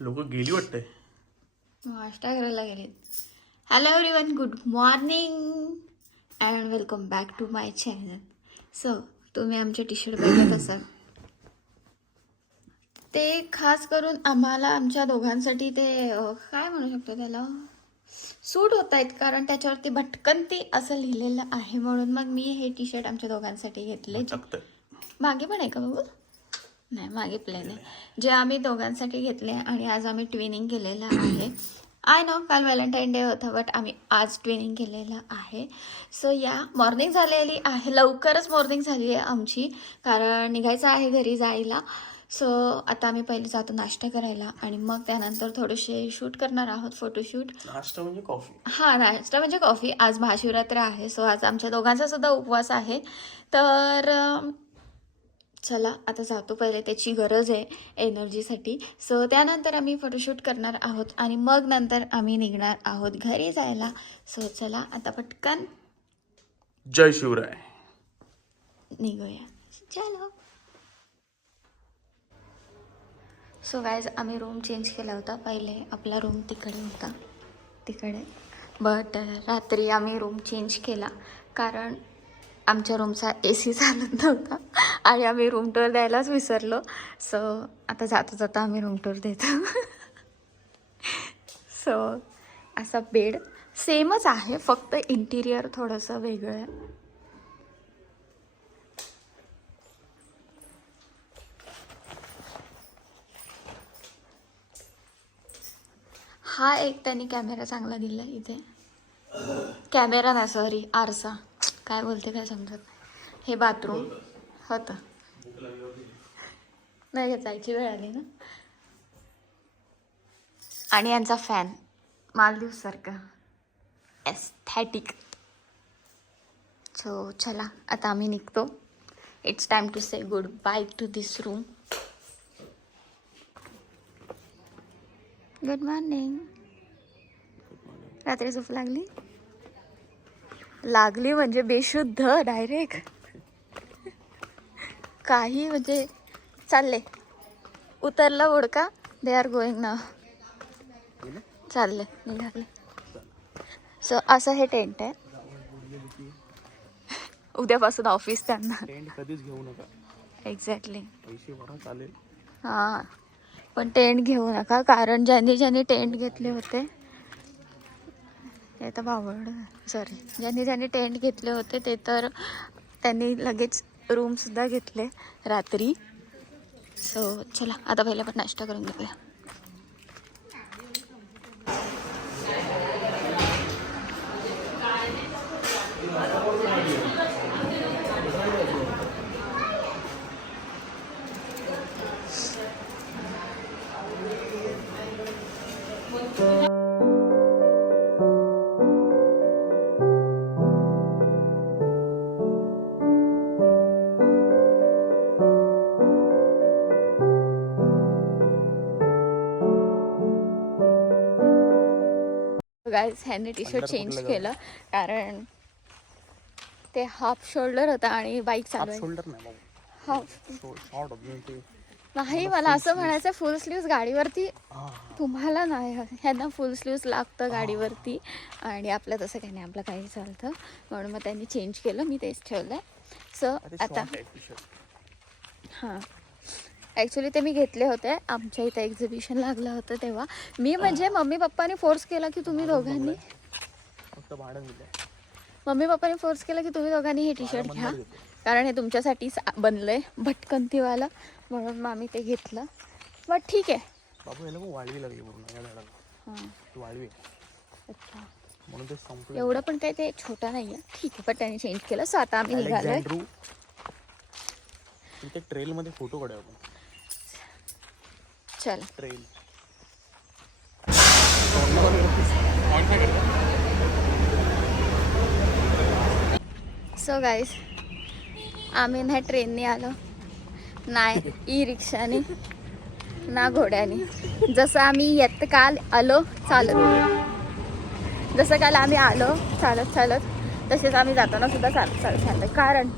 लोक गेली वाटते. नाश्ता करायला गेलेत. Hello everyone, good morning and welcome back to my channel. So तुम्ही आमचे टी शर्ट बघत असाल, ते खास करून आम्हाला आमच्या दोघांसाठी ते काय म्हणू शकतो त्याला, सूट होत आहेत, कारण त्याच्यावरती भटकंती असं लिहिलेलं आहे. म्हणून मग मी हे टी शर्ट आमच्या दोघांसाठी घेतले. मागे पण आहे का बघू? नाही, मागे प्लेन आहे. जे आम्ही दोघांसाठी घेतले आणि आज आम्ही ट्विनिंग केलेलं आहे. आय नो काल व्हॅलेंटाईन डे होता, बट आम्ही आज ट्विनिंग केलेलं आहे. सो या मॉर्निंग झालेली आहे, लवकरच मॉर्निंग झाली आहे आमची, कारण निघायचं आहे घरी जायला. सो आता आम्ही पहिले जातो नाश्ता करायला आणि मग त्यानंतर थोडेसे शूट करणार आहोत, फोटोशूट. नाश्ता म्हणजे कॉफी? हां, नाश्ता म्हणजे कॉफी. आज महाशिवरात्र आहे, सो आज आमच्या दोघांचा सुद्धा उपवास आहे. तर चला आता जातो, पहिले त्याची गरज आहे एनर्जीसाठी. सो त्यानंतर आम्ही फोटोशूट करणार आहोत आणि मग नंतर आम्ही निघणार आहोत घरी जायला. सो चला आता पटकन जय शिवराय निघूया. चलो. सो गाईज, आम्ही रूम चेंज केला होता. पहिले आपला रूम तिकडे होता, तिकडे, बट रात्री आम्ही रूम चेंज केला कारण आमच्या रूमचा AC चालत नव्हता आणि आम्ही रूम टूर द्यायलाच विसरलो. सो आता जाता जाता आम्ही रूम टूर देतो. सो असा बेड सेमच आहे, फक्त इंटिरियर थोडंसं वेगळं आहे. हा एक त्यांनी कॅमेरा चांगला दिला इथे. कॅमेरा ना, सॉरी, आरसा, काय बोलते काय समजत. हे बाथरूम होतं, नाही जायची वेळ आली ना. आणि यांचा फॅन मालदीव सारखा एस्थेटिक. सो चला आता आम्ही निघतो. It's time to say goodbye to this room. Good morning. रात्री झोप लागली? लागली म्हणजे बेशुद्ध डायरेक्ट, काही म्हणजे चालले, उतरला ओढका, दे आर गोईंग ना, चालले, निघाले. सो असं हे टेंट आहे. उद्यापासून ऑफिस त्यांना. टेंट कधीच घेऊ नका. एक्झॅक्टली. पैसे भरा चालेल, हां, पण टेंट घेऊ नका, कारण ज्यांनी टेंट घेतले होते ते तर ज्यांनी टेंट घेतले होते ते तर त्यांनी लगेच रूमसुद्धा घेतले रात्री. सो चला आता पहिले पण नाश्ता करून घेऊया. गाईज, ह्याने टी शर्ट चेंज केलं कारण ते हाफ शोल्डर होता आणि बाईक चालवायची. नाही, मला असं म्हणायचं फुल स्लीव्ज गाडीवरती तुम्हाला नाही, ह्यांना फुल स्लीव्ज लागतं गाडीवरती आणि आपलं तसं काही नाही, आपलं काही चालतं. म्हणून मग त्यांनी चेंज केलं, मी तेच ठेवलं. सो आता हां, ॲक्च्युली ते मी घेतले होते, आमच्या इथं एक्झिबिशन लागलं होतं तेव्हा. मी म्हणजे मम्मी पप्पाने फोर्स केला की तुम्ही दोघांनी हे टी शर्ट घ्या, कारण हे तुमच्यासाठीच बनलंय भटकंतीवाला, म्हणून मग आम्ही ते घेतलं. बट ठीक आहे. अच्छा, एवढं पण काही ते छोटं नाही आहे, ठीक आहे. पण त्याने चेंज केलं. सो आता आम्ही निघालोय. ट्रेल मध्ये फोटो काढूया आपण. चल. ट्रेल सो गाईज, आम्ही ना ट्रेनने आलो, नाही ई रिक्षाने, ना घोड्याने. जसं आम्ही काल आलो चालत, जसं काल आम्ही आलो चालत चालत, तसेच आम्ही जाताना सुद्धा चालत चालत चाललं. कारण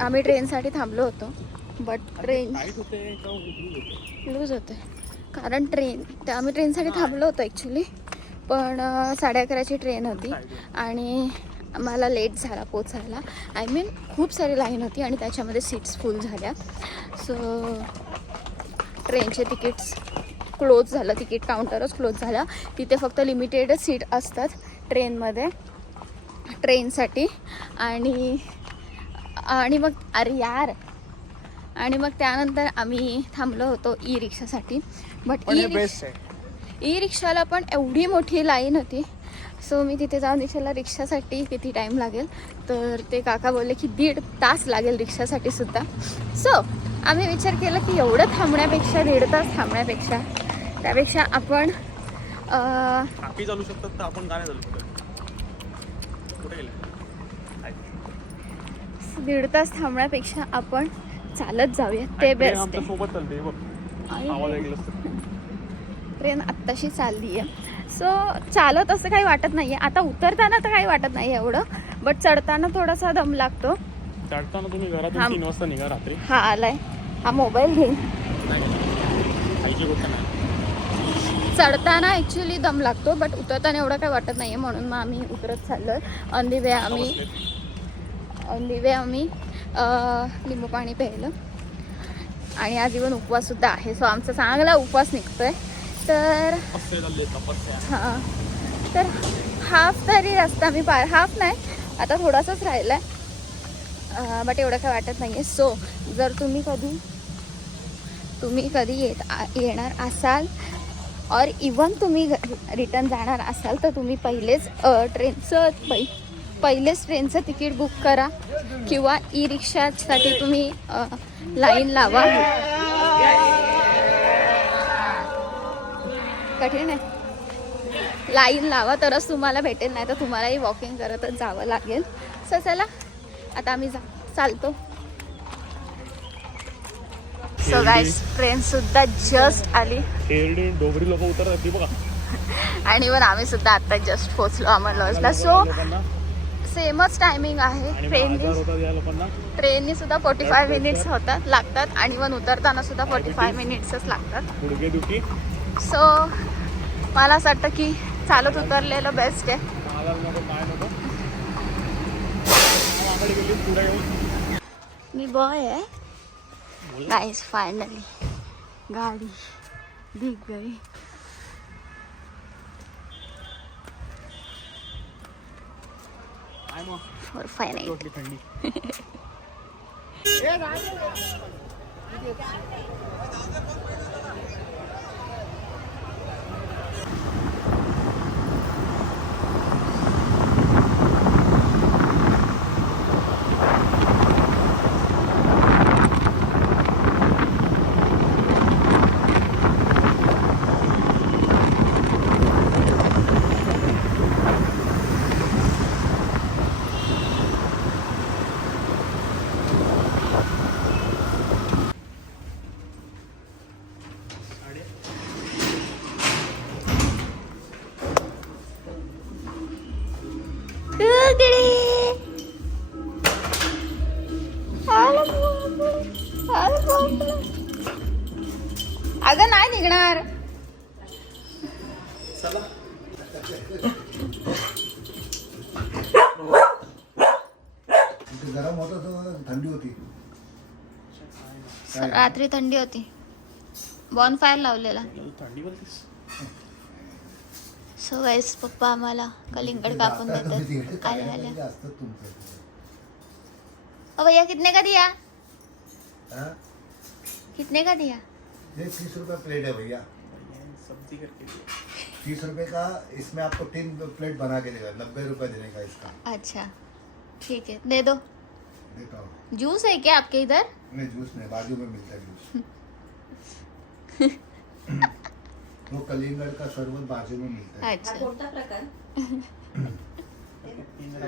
आम्ही ट्रेनसाठी थांबलो होतो, बट ट्रेन टाईट होते का लूज होते? लूज होते कारण आम्ही ट्रेनसाठी थांबलो होतो ॲक्च्युली, पण 11:30ची ट्रेन होती आणि मला लेट झाला पोचायला. आय मीन खूप सारी लाईन होती आणि त्याच्यामध्ये सीट्स फुल झाल्या. सो ट्रेनचे तिकीट्स क्लोज झालं, तिकीट काउंटरच क्लोज झालं. तिथे फक्त लिमिटेडच सीट असतात ट्रेनमध्ये ट्रेनसाठी. आणि मग अरे यार, आणि मग त्यानंतर आम्ही थांबलो होतो ई रिक्षासाठी. बट बेस्ट आहे. ई रिक्षाला पण एवढी मोठी लाईन होती. सो मी तिथे जाऊन विचारलं रिक्षासाठी किती टाईम लागेल, तर ते काका बोलले की 1.5 तास लागेल रिक्षासाठी सुद्धा. सो आम्ही विचार केला की एवढं थांबण्यापेक्षा 1.5 तास थांबण्यापेक्षा त्यापेक्षा आपण काकी चालू शकतात तर आपण गाणे चालू शकतो. कुठे गेले? 1.5 तास थांबण्यापेक्षा आपण चालत जाऊया, ते बेस्ट आमच्या आहे. सोबत चालते बघ, आवाज ऐकलं असतं. ट्रेन आत्ताशी चालली आहे. सो चालत असं काही वाटत नाही आहे. आता उतरताना तर काही वाटत नाही एवढं, बट चढताना थोडासा दम लागतो. चढताना तुम्ही घरातून 3 वाजता निघा रात्री. हा आलाय, हा मोबाईल घेईन. खायची गोष्ट नाही. चढताना ॲक्च्युली दम लागतो, बट उतरताना एवढं काही वाटत नाही आहे, म्हणून मग आम्ही उतरत चाललो. ऑन दी वे आम्ही लिंबू पाणी प्यायलं आणि आज इवन उपवाससुद्धा आहे. सो आमचा चांगला उपवास निघतोय. तर हां, तर हाफ तरी रस्ता मी हाफ नाही, आता थोडासाच राहिला आहे, बट एवढं काय वाटत नाही आहे. सो जर तुम्ही कधी येणार असाल और इवन तुम्ही रिटर्न जाणार असाल तर तुम्ही पहिलेच ट्रेनचं तिकीट बुक करा किंवा ई रिक्षासाठी तुम्ही लाईन लावा. कठीण आहे, लाईन लावा तरच तुम्हाला भेटेल, नाही तर तुम्हालाही वॉकिंग करतच जावं लागेल. सो चला आता आम्ही चालतो. सो गाईस, ट्रेन सुद्धा जस्ट आली. डोगरी लोक उतरतात ती बघा. आणि मग आम्ही सुद्धा आता जस्ट पोहोचलो अमर लॉजला. सो सेमच टायमिंग आहे. ट्रेननी सुद्धा 45 मिनिट्स लागतात आणि मग उतरताना सुद्धा 45 मिनिट्सच लागतात. सो मला असं वाटतं की चालत उतरलेलं बेस्ट आहे. मी बॉय आहे गाइस. फाइनली गाड़ी दिख गई. और फाइनली अगं नाही निघणार. गरम होतं तर थंडी होती. रात्री थंडी होती. बॉनफायर लावलेला. सो गाइस, पप्पा आम्हाला कलिंगड कापून देतात. आले भैया कितने का दिया? कितने का दिया? ये 30 रुपये प्लेट है भैया. सब्जी करके 30 रुपए का. इसमें आपको 3 प्लेट बना के देगा. 90 रुपए देने का इसका. अच्छा ठीक है, दे दो. देता हूँ. जूस है क्या आपके इधर? नहीं जूस नहीं, बाजू में मिलता है जूस. वो कलिंगड़ का शरबत बाजू में मिलता है. अच्छा. कोणता प्रकार?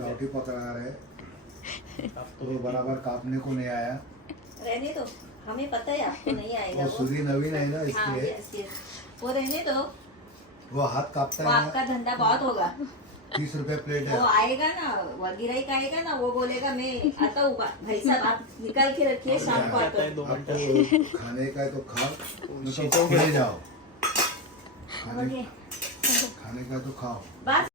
गावठी पकड़ा रहे तो वो बराबर काटने को नहीं आया. रहने दो, हमें पता है आपको नहीं आएगा. वो सुरी नवीन है ना हाँ, इसलिए yes, yes. वो रहने दो, वो हाथ काटता वो है आपका धंधा बहुत होगा. 30 रुपए प्लेट है। वो आएगा ना, वो गिराईक आएगा ना, वो बोलेगा मैं आता हूँ भाई साहब, आप निकाल के रखिए, शाम को आता हूँ। आपको खाने का है तो खाओ, नहीं तो खेले जाओ। खाने का तो खाओ। बस